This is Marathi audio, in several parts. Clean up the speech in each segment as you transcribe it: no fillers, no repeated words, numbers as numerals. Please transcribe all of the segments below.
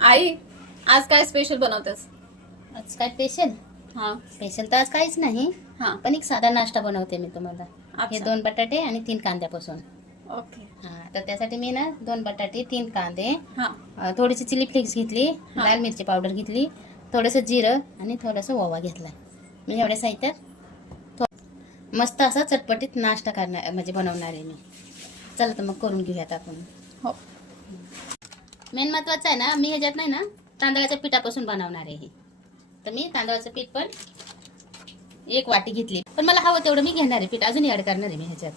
आई, आज काय स्पेशल बनवतेस? आज काय स्पेशल? हा. स्पेशल तर आज काहीच नाही, हा. पण एक साधा नाश्ता बनवते मी तुम्हाला. हे अच्छा. 2 बटाटे आणि 3 कांद्यापासून. ओके. तर त्यासाठी मी ना 2 बटाटे, 3 कांदे, हा. थोडीशी चिली फ्लेक्स घेतली, हा. लाल मिरची पावडर घेतली, थोडंसं जिरं आणि थोडंसं ओवा घेतला. मी एवढ्या साहित्यात मस्त असा चटपटीत नाश्ता करणार म्हणजे बनवणार आहे मी. चला तर मग करून घेऊयात आपण. हो. मेन महत्वाचं आहे ना, मी ह्याच्यात नाही ना तांदळाच्या पिठापासून बनवणार आहे हे. तर मी तांदळाचं पीठ पण 1 वाटी घेतली, पण मला हवं तेवढं मी घेणार आहे पीठ, अजून ऍड करणार आहे मी ह्याच्यात.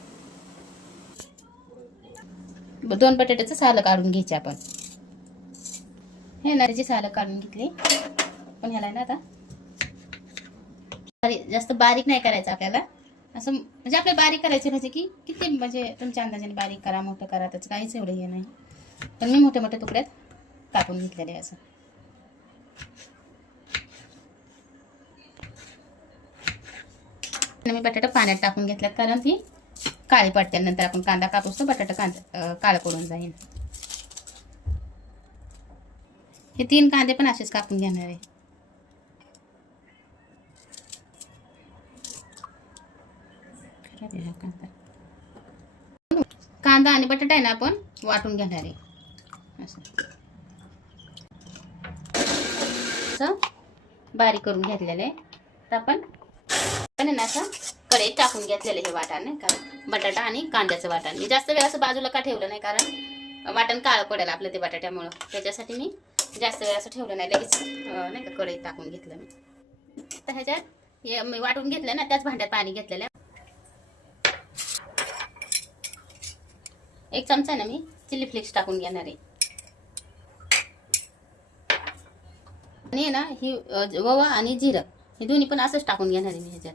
2 बटाट्याचं सालं काढून घ्यायचे आपण. हे ना त्याची सालं काढून घेतली, पण ह्याला ना आता जास्त बारीक नाही करायचं आपल्याला. असं म्हणजे आपल्याला बारीक करायचे म्हणजे की किती म्हणजे तुमच्या अंदाजाने बारीक करा, मोठं करा, त्याचं काहीच एवढं हे नाही. पण मी मोठ्या मोठ्या तुकड्यात कापून घेतलेले असं. मी बटाटा पाण्यात टाकून घेतल्यात, कारण ती काळी पडते. नंतर आपण कांदा कापूस तर बटाटा काळं पडून जाईल. हे 3 कांदे पण असेच कापून घेणार आहे. कांदा आणि बटाटा आहे ना आपण वाटून घेणार आहे असं बारीक करून घेतलेलं आहे. तर आपण ना असं कढईत टाकून घेतलेलं हे वाटण, नाही का, बटाटा आणि कांद्याचं वाटण. मी जास्त वेळ असं बाजूला का ठेवलं नाही, कारण वाटण काळं पडेल आपलं ते बटाट्यामुळं. त्याच्यासाठी मी जास्त वेळ असं ठेवलं नाही, लगेच नाही का कढईत टाकून घेतलं मी. तर ह्याच्यात मी वाटून घेतलं ना, त्याच भांड्यात पाणी घेतलेलं. 1 चमचा ना मी चिली फ्लेक्स टाकून घेणार आहे. आणि ना ही ओवा आणि जिरं हे दोन्ही पण असंच टाकून घेणार आहे मी ह्याच्यात.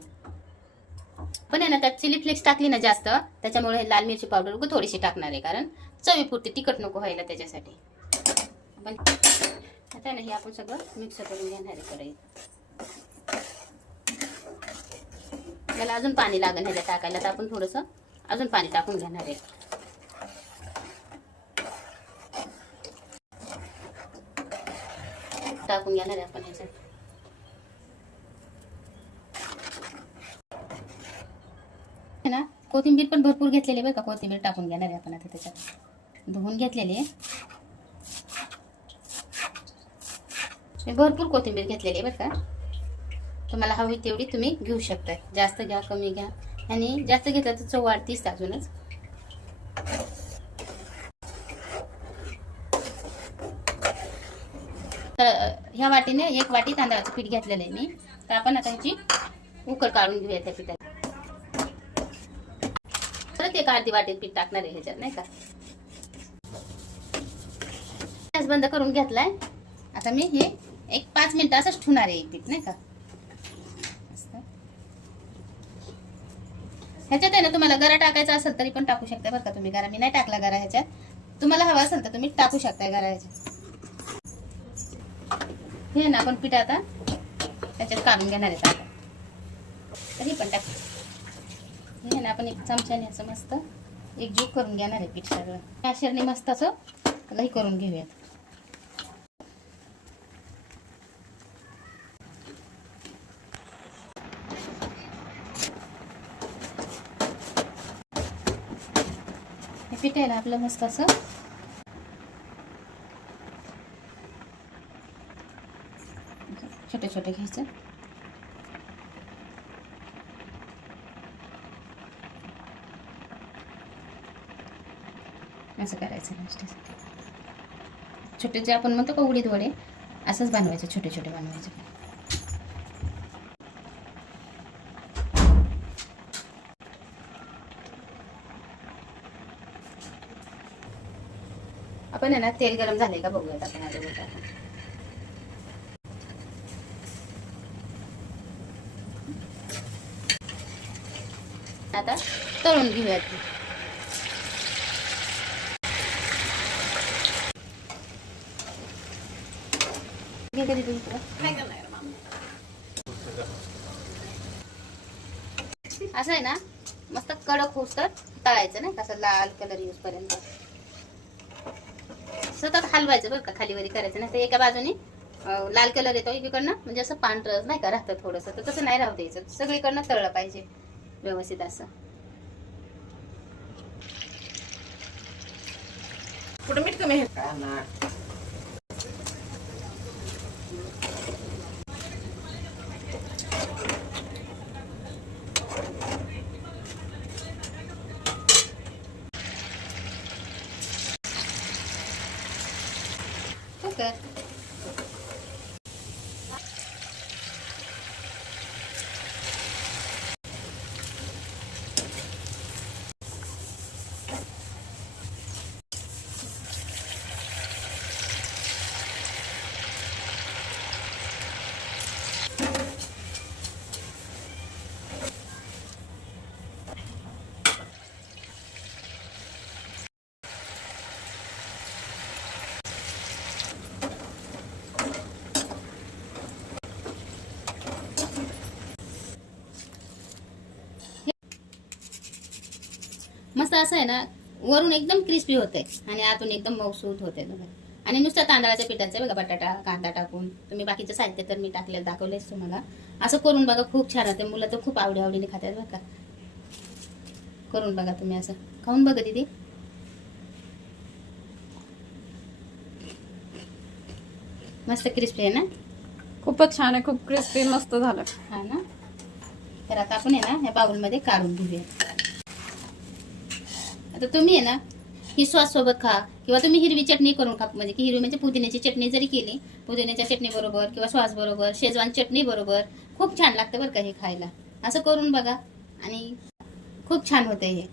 पण आहे ना त्यात चिली फ्लेक्स टाकली ना जास्त, त्याच्यामुळे लाल मिरची पावडर थोडीशी टाकणार आहे, कारण चवीपुरती तिखट नको व्हायला त्याच्यासाठी. पण आता ना हे आपण सगळं मिक्स करून घेणार आहे कढईत. मला अजून पाणी लागेल ह्याच्यात टाकायला, तर आपण थोडंसं अजून पाणी टाकून घेणार आहे. टाकून घेणार आहे आपण ह्याच्यात. ना कोथिंबीर पण भरपूर घेतलेली बरं का. कोथिंबीर टाकून घेणार आहे आपण आता त्याच्यात. धुवून घेतलेली आहे मी, भरपूर कोथिंबीर घेतलेली आहे बरं का. तुम्हाला हवी तेवढी तुम्ही घेऊ शकता, जास्त घ्या कमी घ्या, आणि जास्त घेतलं तर चव वाढतीच अजूनच. तर ह्या वाटीने 1 वाटी तांदळाचं पीठ घेतलेलं आहे मी. तर आपण आता ह्याची उकळ काढून घेऊया त्या पिठाची. परत 1 अर्धी वाटी पीठ टाकणार आहे ह्याच्यात, नाही का. गॅस बंद करून घेतलाय. आता मी हे 5 मिनिटं असंच ठेवणार आहे पीठ, नाही का. ह्याच्यात आहे ना तुम्हाला गरा टाकायचा असेल तरी पण टाकू शकता बरं का तुम्ही. गरा मी नाही टाकला गरा ह्याच्यात. तुम्हाला हवा असेल तर तुम्ही टाकू शकताय गरा ह्याच्यात. हे ना आपण पीठ आता त्याच्यात काढून घेणार आहे आता. तरी पण टाक. हे ना आपण 1 चमच्याने असं मस्त एकजीव करून घेणार आहे पीठ सगळं. अशाने मस्त असं लई करून घेऊयात. हे पीठ आहे ना आपलं मस्त असं छोटे छोटे घ्यायचं. असं करायचं नाश्त्यासाठी. छोटे जे आपण म्हणतो का उडीद वडे, असंच बनवायचं, छोटे छोटे बनवायचे. आपण आहे ना तेल गरम झाले का बघूयात आपण आता तळून घेऊयात. असं आहे ना मस्त कडक होस तर तळायचं, नाही कसं लाल कलर येऊस पर्यंत. सतत हलवायचं बरं का, खालीवरी करायचं नाही तर एका बाजूने लाल कलर येतो एकीकडनं, म्हणजे असं पांढरं नाही का राहतं थोडंसं, तर तसं नाही राहू द्यायचं, सगळीकडनं तळलं पाहिजे व्यवस्थित असं. कुठं मीठ कमी आहे? ओके. मस्त असं आहे ना, वरून एकदम क्रिस्पी होते आणि आतून एकदम मऊसूत होते बघा. आणि नुसतं तांदळाच्या पिठाचं बघा, बटाटा कांदा टाकून. तुम्ही बाकीचं साहित्य तर मी टाकलेलं दाखवलेच तुम्हाला. असं करून बघा, खूप छान होते. मुलं तर खूप आवडीने खातात बघा का. करून बघा तुम्ही, असं खाऊन बघा दीदी. मस्त क्रिस्पी आहे ना, खूपच छान आहे, खूप क्रिस्पी मस्त झालं. हा ना. तर आता आपण आहे ना ह्या बाउलमध्ये काढून घेऊया. आता तुम्ही आहे ना ही सॉस सोबत खा, किंवा तुम्ही हिरवी चटणी करून खा, म्हणजे की हिरवी म्हणजे पुदिन्याची चटणी जरी केली, पुदिन्याच्या चटणी बरोबर किंवा सॉस बरोबर, शेजवान चटणी बरोबर खूप छान लागतं बरं का हे खायला. असं करून बघा आणि खूप छान होतं हे.